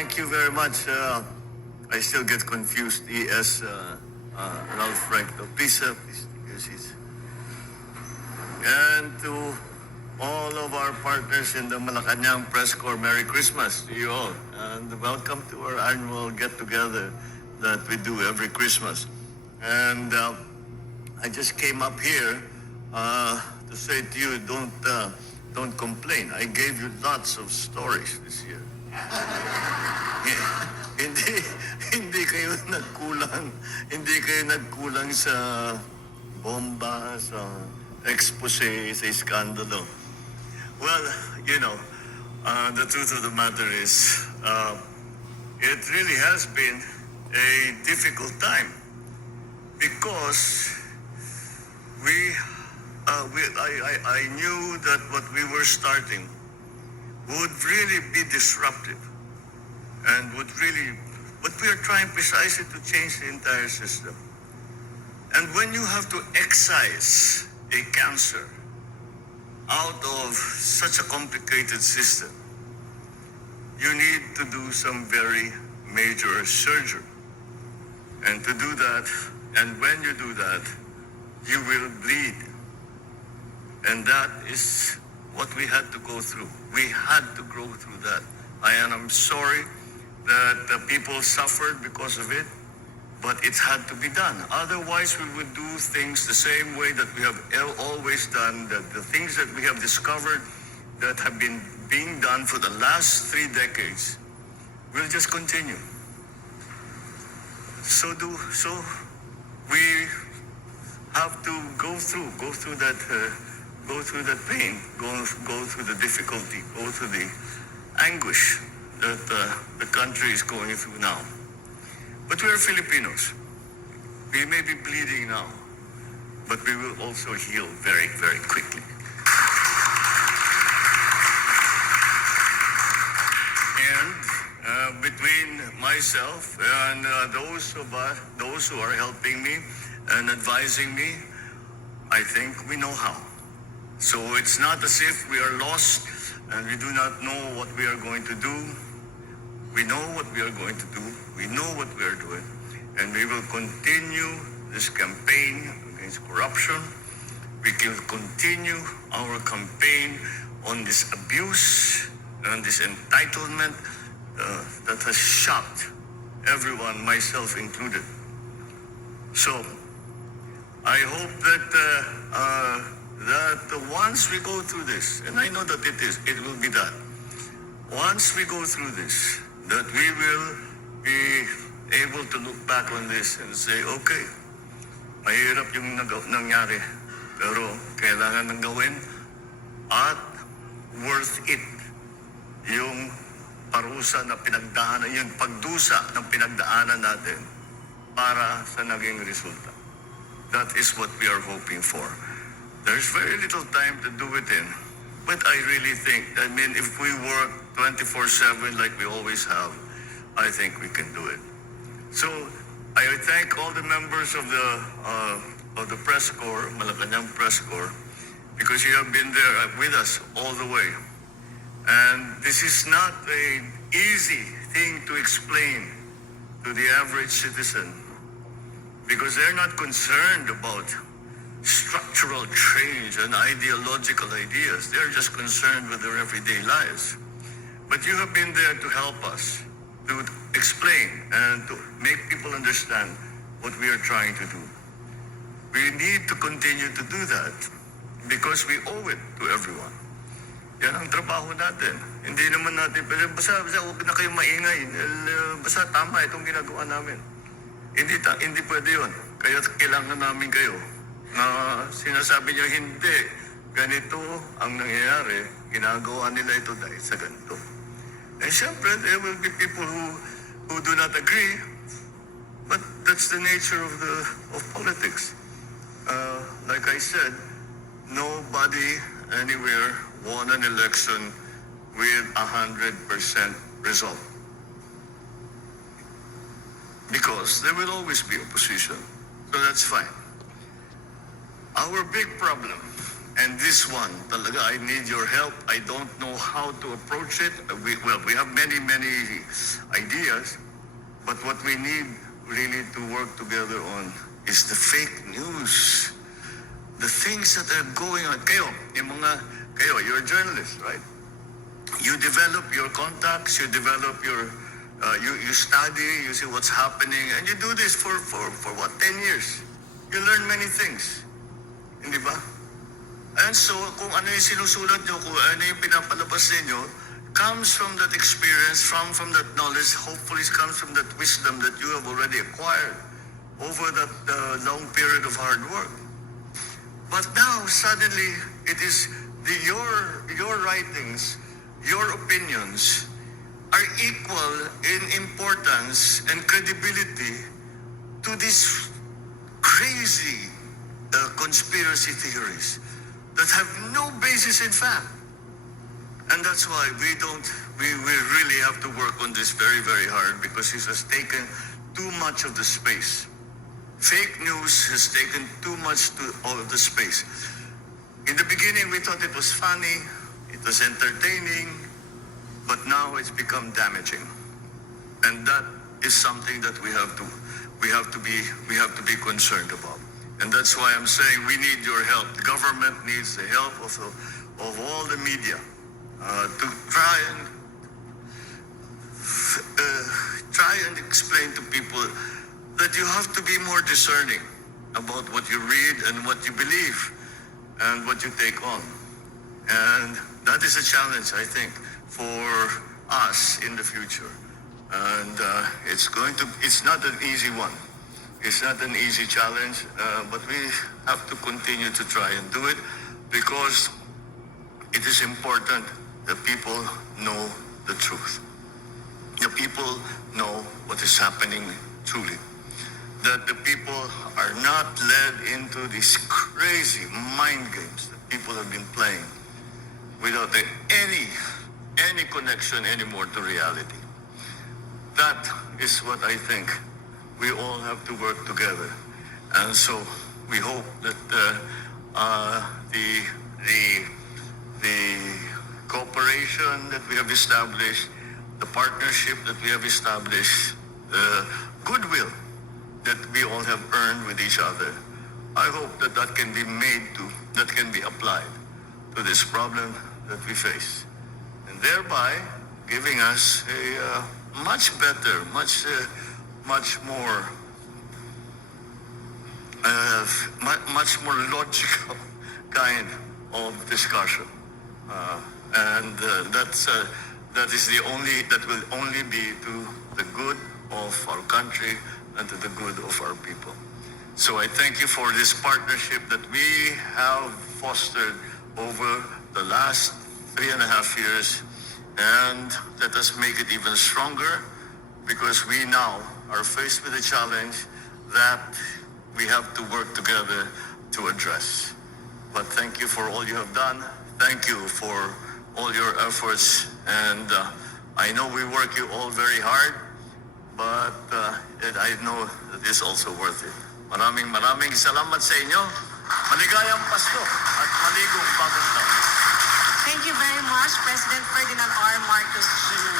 Thank you very much. I still get confused. E.S. Ralph Franco. Please take your seats. And to all of our partners in the Malacanang Press Corps, Merry Christmas to you all. And welcome to our annual get-together that we do every Christmas. And I just came up here to say to you, don't complain. I gave you lots of stories this year. hindi kayo nagkulang sa bomba, sa expose, sa iskandalo. Well, the truth of the matter is, it really has been a difficult time because I knew that what we were starting would really be disruptive and but we are trying precisely to change the entire system. And when you have to excise a cancer out of such a complicated system, you need to do some very major surgery. And to do that, and when you do that, you will bleed. And that is what we had to go through. We had to go through that. And I'm sorry that people suffered because of it, but it had to be done. Otherwise, we would do things the same way that we have always done, that the things that we have discovered that have been being done for the last 3 decades will just continue. So we have to go through that pain, go through the difficulty, go through the anguish that the country is going through now. But we are Filipinos. We may be bleeding now, but we will also heal very, very quickly. And between myself and those who are helping me and advising me, I think we know how. So it's not as if we are lost and we do not know what we are going to do. We know what we are going to do. We know what we are doing. And we will continue this campaign against corruption. We will continue our campaign on this abuse and this entitlement that has shocked everyone, myself included. So I hope that once we go through this, and I know that it will be that. Once we go through this, that we will be able to look back on this and say, okay, mahirap yung nangyari, pero kailangan nang gawin at worth it yung parusa na pinagdaanan, yung pagdusa ng pinagdaanan natin para sa naging resulta. That is what we are hoping for. There's very little time to do it in, but I really think, if we work 24/7 like we always have, I think we can do it. So I thank all the members of the press corps, Malacanang Press Corps, because you have been there with us all the way. And this is not an easy thing to explain to the average citizen, because they're not concerned about structural change and ideological ideas. They're just concerned with their everyday lives. But you have been there to help us, to explain and to make people understand what we are trying to do. We need to continue to do that because we owe it to everyone. Yan ang trabaho natin. Hindi naman natin, basta huwag na kayong maingay. Basta tama itong ginagawa namin. Hindi pwede yun. Kaya kailangan namin kayo na sinasabi niyo hindi, ganito ang nangyayari, ginagawa nila ito dahil sa ganito. And syempre, there will be people who do not agree, but that's the nature of politics. Like I said, nobody anywhere won an election with 100% result. Because there will always be opposition. So that's fine. Our big problem And this one, talaga, I need your help. I don't know how to approach it. We have many ideas, but what we need really to work together on is the fake news. The things that are going on. You're a journalist, right? You develop your contacts, you develop your, you study, you see what's happening, and you do this for what, 10 years? You learn many things. Hindi ba? And so, kung ano yung sinusulat nyo, kung ano yung pinapalabas ninyo, comes from that experience, from that knowledge, hopefully it comes from that wisdom that you have already acquired over that long period of hard work. But now, suddenly, it is your writings, your opinions are equal in importance and credibility to these crazy conspiracy theories that have no basis in fact. And that's why we really have to work on this very, very hard, because it has taken too much of the space. Fake news has taken too much of the space. In the beginning, we thought it was funny, it was entertaining, but now it's become damaging. And that is something that we have to be concerned about. And that's why I'm saying we need your help. The government needs the help of all the media to try and explain to people that you have to be more discerning about what you read and what you believe and what you take on. And that is a challenge, I think, for us in the future. And it's not an easy one. It's not an easy challenge, but we have to continue to try and do it, because it is important that people know the truth. The people know what is happening truly. That the people are not led into these crazy mind games that people have been playing without any connection anymore to reality. That is what I think we all have to work together. And so we hope that the cooperation that we have established, the partnership that we have established, the goodwill that we all have earned with each other, I hope that can be applied to this problem that we face, and thereby giving us a much better, much more logical kind of discussion, and that will only be to the good of our country and to the good of our people. So I thank you for this partnership that we have fostered over the last 3.5 years, and let us make it even stronger, because we now are faced with a challenge that we have to work together to address. But thank you for all you have done. Thank you for all your efforts, and I know we work you all very hard, but I know that it's also worth it. Maraming salamat sa inyo. Maligayang Pasko at maligong bagong taon. Thank you very much, President Ferdinand R. Marcos Jr.